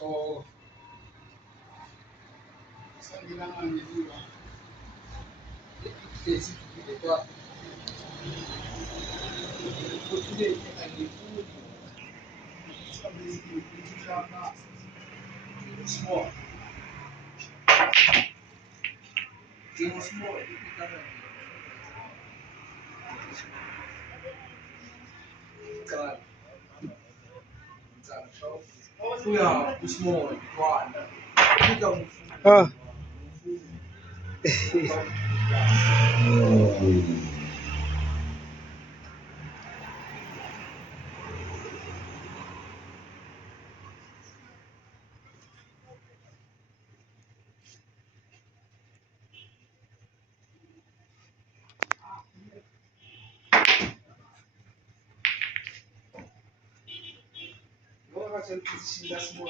or something like that. It's but for today, I need food. Somebody's small. It was small. God, we are small. One. Ah, No, that's a position that's more.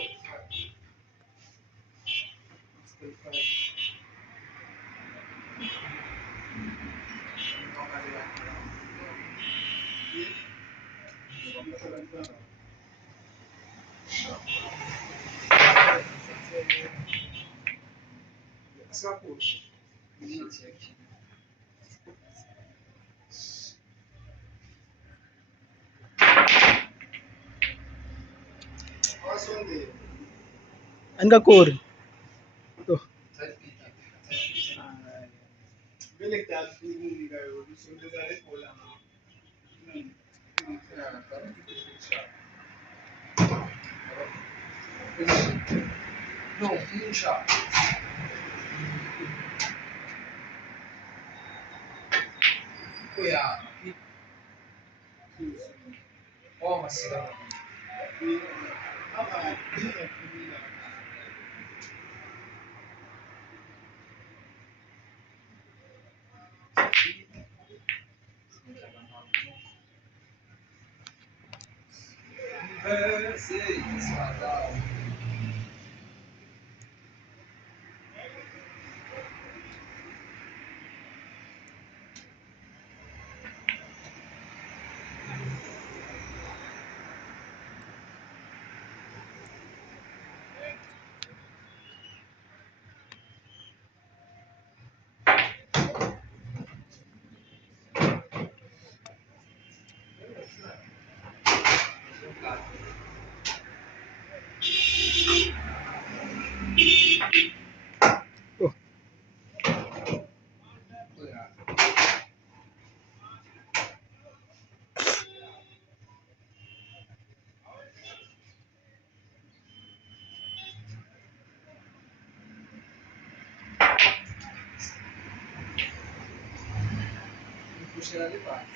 Suppose. What's on there? angakori. Oh, Vile tafi ni gayo, so the cola. No, shot. Yeah. Oh, my cigar. oh. Push it at the back.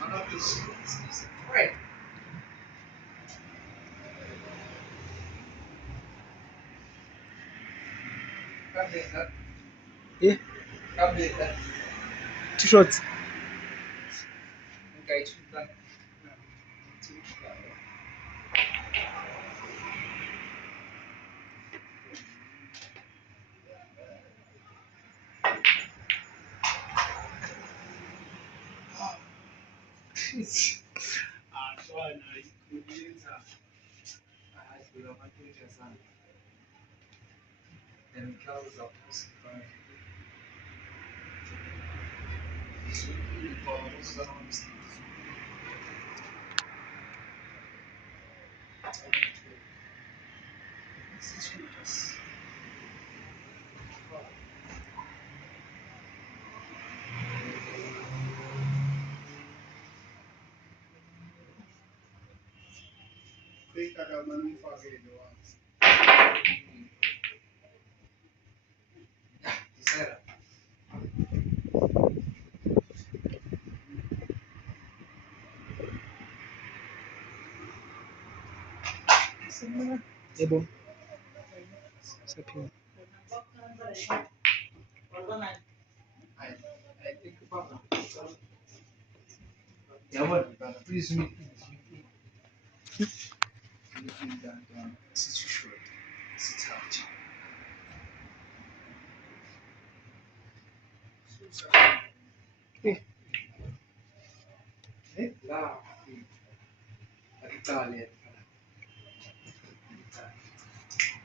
I'm not this. Right. Come here, that. Yeah, Come here, that. 2 shots. Okay, that. And covers up this. É bom. Sapinho. I think about it. Yeah, what? Please meet me. It's too short. It's a touch. Eh, La. Italia.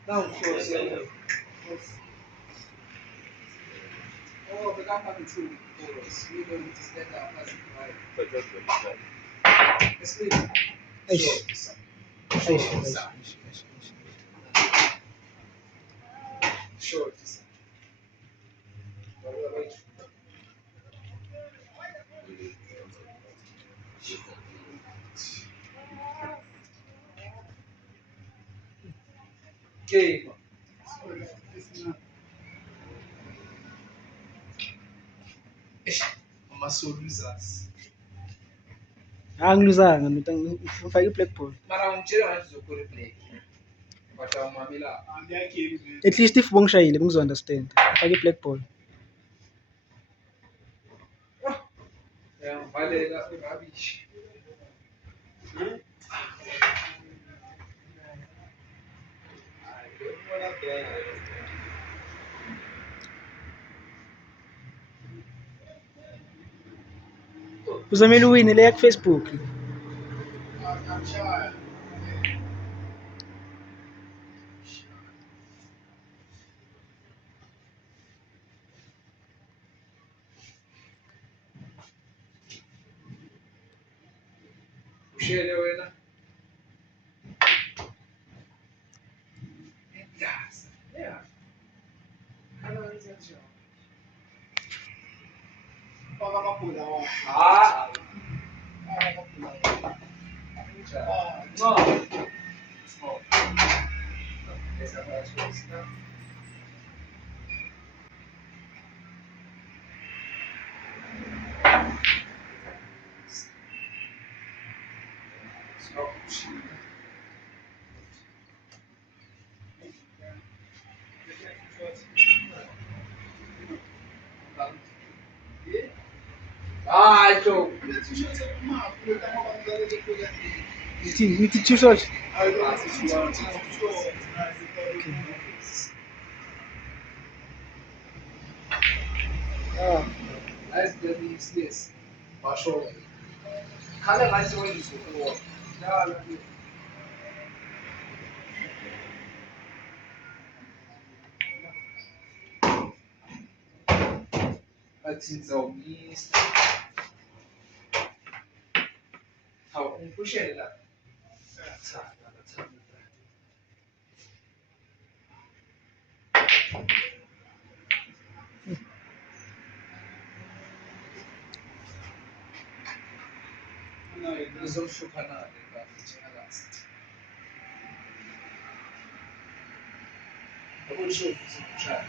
Não, forse. Oh, pegar para o sul. We don't stand up as it It's leaving. eish, eish, eish, eish, eish, eish. Short. Okay. Amasoluzazi. Angiluzanga mina ngifake i-black ball. Mara ungitshela ngathi uzokora iplay. But awumamela. At least if bongishayile bengizo-understand. Ngifake i-black ball. Ngiyavaleka urabish. Uzamele uwine leya ku-Facebook. Ushele wena. Yes. Yeah. Ah. No. Small. Essa vai a Ah, Joe. Ngithi two shot. As the business. Passou. Cada mais eu isso. Atinzão misto. Tá, puxa ele lá. Nós vamos chocar na last. Eu vou deixar você puxar.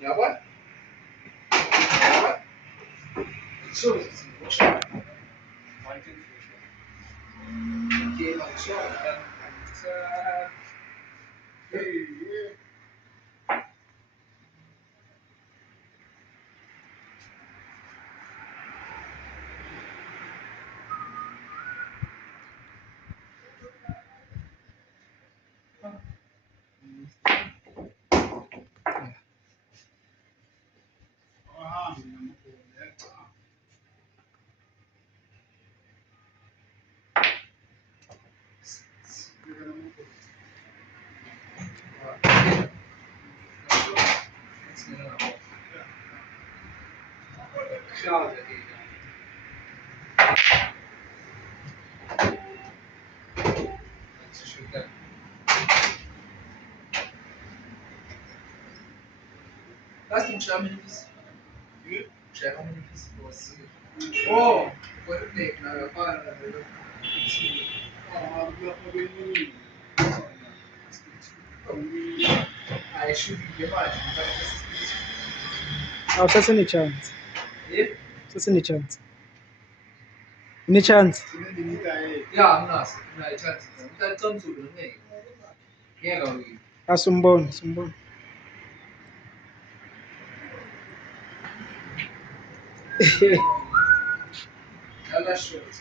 Já vai? Já vai? Deixa eu puxar. Vai ter que puxar. Aqui, não, só. Tchau, Lass den Stamm nicht. Schärfer nicht was. Oh, what a name. Na, para. I should be demais. Usasene-chance. E? Usasene-chance. Une-chance. Ja, nas. Na, ich hatte. Da kommst du ne. Ja, gawi. Asumbona. Yalla short.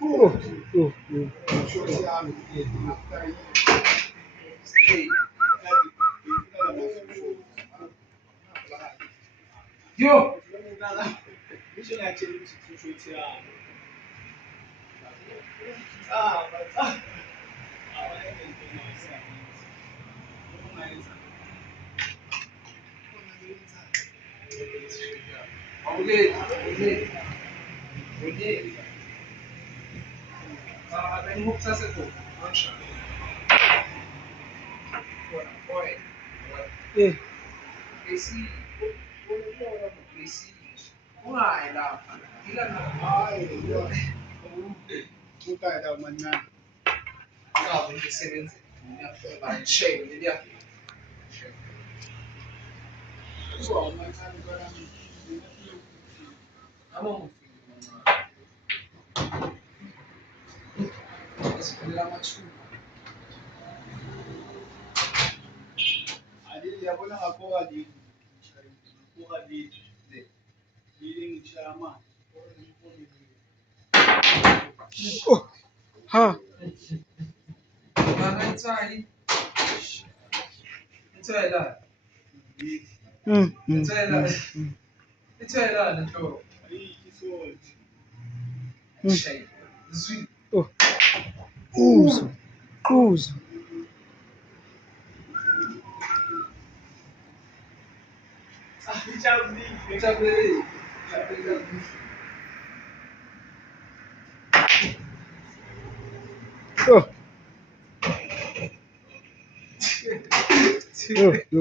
Oh, oh, oh. Yo! Eh, oh, ha. Mm, mm, mm, mm. Oh, uso, uso. Oh, yo.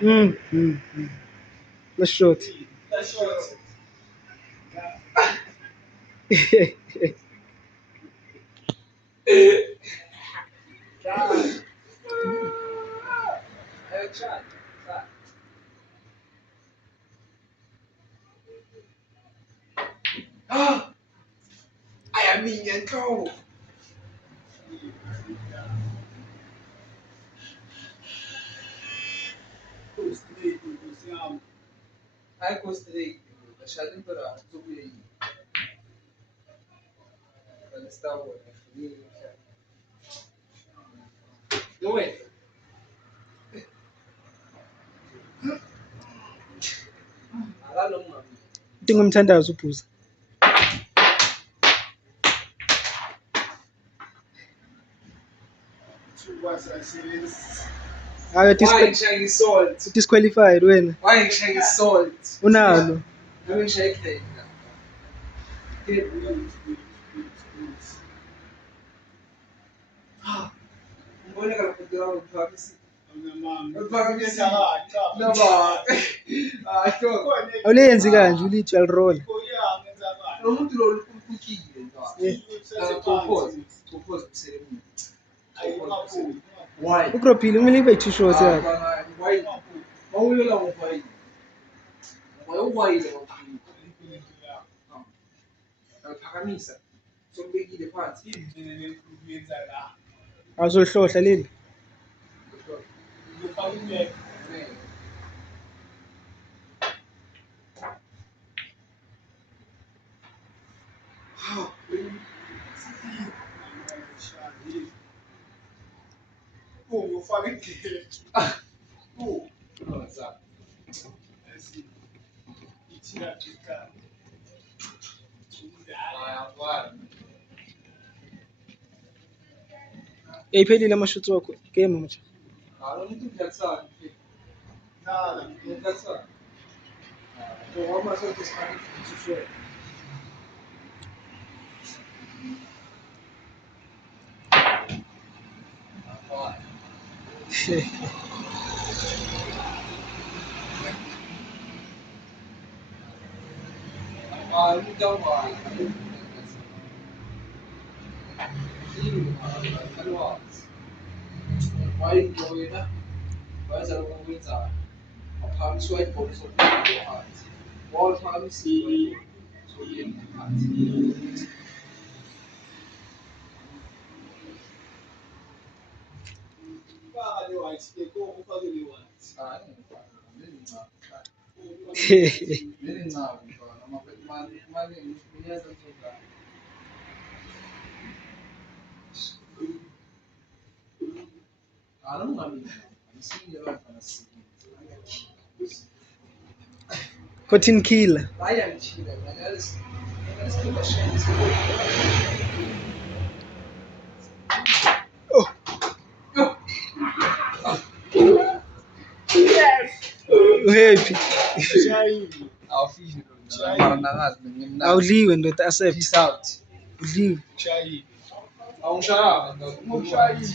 Mm, mm. Let's short. Ngimthandaza uphuza. Hayi disqualified wena. Unalo. Awulenzi kanje ulithi uyalirola. Ukrophile kumele ibe two shots yakhe. Awuzohlohla leli. Iphelile amashots wakho game manje. Ah, então vai. Wayingoyena wayeza lokho kwenzayo ngaphansi wayibhola sokuphinde phansi ball phansi sokuphinde phansi bale white ke ufake le white hayi leli ncane mfana manje uyenza njengoba alungamina ngisinye abafana sisebenza Cotton killer. vaya ngichila ngalazi ngalazi bashenza Oh, happy. awufishe lo mara nakazi ngimnandi Awudliwe ndoda accept. peace out Udliwe. awungishayanga ngumshayeli